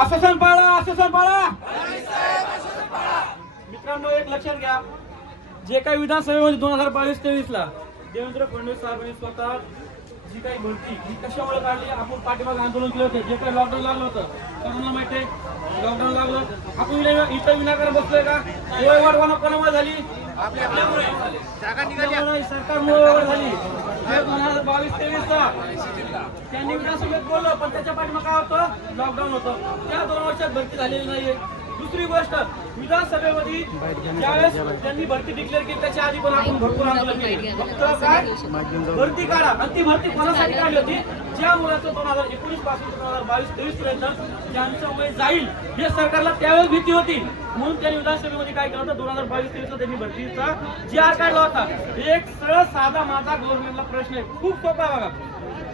आश्वासन पाळा आश्वासन पाळा मित्रांनो एक लक्षात घ्या. जे काही विधानसभेमध्ये म्हणजे दोन हजार बावीस तेवीस ला देवेंद्र फडणवीस साहेबांनी स्वतः जी काही भरती ही कशामुळे काढली? आपण पाठीमागे आंदोलन केलं होतं. जे काही लॉकडाऊन लागलं होतं. कोरोना माहिती आहे? लॉकडाऊन लागलं. आपण इथं विनाकारण बसलोय का? वय वाढवाना कोणामुळे झाली? आपल्यामुळे. सरकारमुळे झाली. दोन हजार बावीस तेवीस त्यांनी विधानसभेत बोललं पण त्याच्या पाठीमा काय होतं? लॉकडाऊन होतं. त्या दोन वर्षात भरती झालेली नाहीये. दुसरी गोष्ट विधानसभेमध्ये ज्यावेळेस त्यांनी भरती डिक्लेअर केली त्याच्या आधी पण आपण भरपूर आंदोलन केले. फक्त काय? भरती काढा. आणि ती भरती कोणासाठी काढली होती? ज्या मुलाचं दोन हजार एकोणीसपासून दोन हजार बावीस तेवीस पर्यंत ज्यांचं वय जाईल हे सरकारला त्यावेळेस भीती होती. म्हणून त्यांनी विधानसभेमध्ये काय केलं होतं? दोन हजार बावीस तेवीस त्यांनी भरतीचा जी आर काढला होता. एक सरळ साधा माझा गव्हर्नमेंटला प्रश्न आहे. खूप सोपा बघा.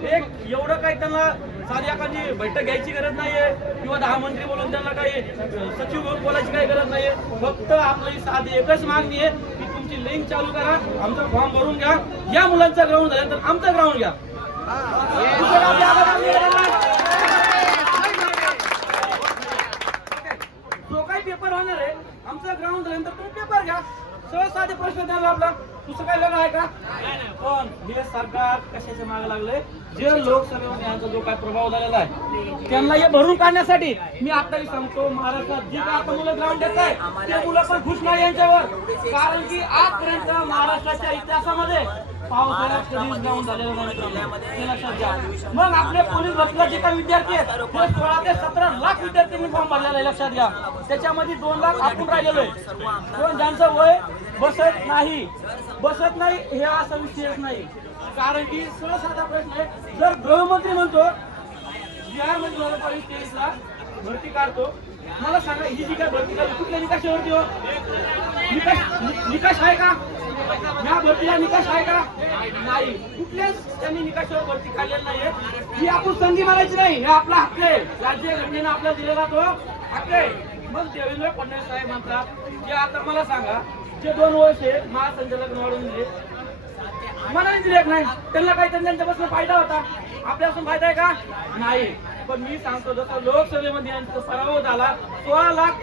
एक एवढं काही त्यांना साधी एखादी बैठक घ्यायची गरज नाहीये. किंवा दहा मंत्री बोलून त्यांना काही सचिव बोलायची काही गरज नाहीये. फक्त आपली साधी एकच मागणी आहे की तुमची लिंक चालू करा आमचा फॉर्म भरून घ्या. या मुलांचा ग्राउंड झाल्यानंतर आमचा ग्राउंड घ्या. जो काही पेपर होणार आहे आमचा ग्राउंड झाल्यानंतर तुम्ही पेपर घ्या. सहज साधे प्रश्न द्यायला आपला. दुसरं काही वेगळं आहे का? पण हे सरकार कशाच्या मागे लागलंय? जे लोकसभेमध्ये यांचा जो काय प्रभाव झालेला आहे त्यांना हे भरून काढण्यासाठी मी आताही सांगतो महाराष्ट्रात जी काय आता मुलं ग्राउंड देत आहे ते मुलं पण खुश नाही यांच्यावर. कारण की आजपर्यंत महाराष्ट्राच्या इतिहासामध्ये पावसाळ्यात कधीच ग्राउंड झालेलं नाही मित्रांनो. हे लक्षात घ्या. मग आपले पोलीस भरतीला जे काही विद्यार्थी आहेत ते सोळा ते सतरा लाख विद्यार्थ्यांनी फॉर्म भरलेला आहे लक्षात घ्या. त्याच्यामध्ये दोन लाख आपण राहिलेलो आहे. पण ज्यांचं वय बसत नाही बसत नाही हे असा विषयच नाही. कारण की सरळ साधा प्रश्न आहे जर गृहमंत्री म्हणतो बिहारमध्ये दोन हजार बावीस तेवीस ला भरती काढतो. मला सांगा ही जी काय भरती काढली कुठल्या निकाशावरती हो? निकाश निकाश आहे का? या भरतीला निकाश आहे का? नाही. कुठल्याच त्यांनी निकाशावर भरती काढलेली नाहीये. ही आपण संधी मारायची नाही. हे आपला हक्क आहे. राज्य घटनेनं आपल्याला दिलेला तो हक्क आहे. मग देवेंद्र फडणवीस साहेब म्हणतात की आता मला सांगा जे दोन वर्ष महासंचालक निवडून दिले. मला दिले नाही? त्यांना काही त्यांच्यापासून फायदा होता. आपल्यापासून फायदा आहे का? नाही. पण मी सांगतो जसं लोकसभेमध्ये यांचा सराव झाला सोळा लाख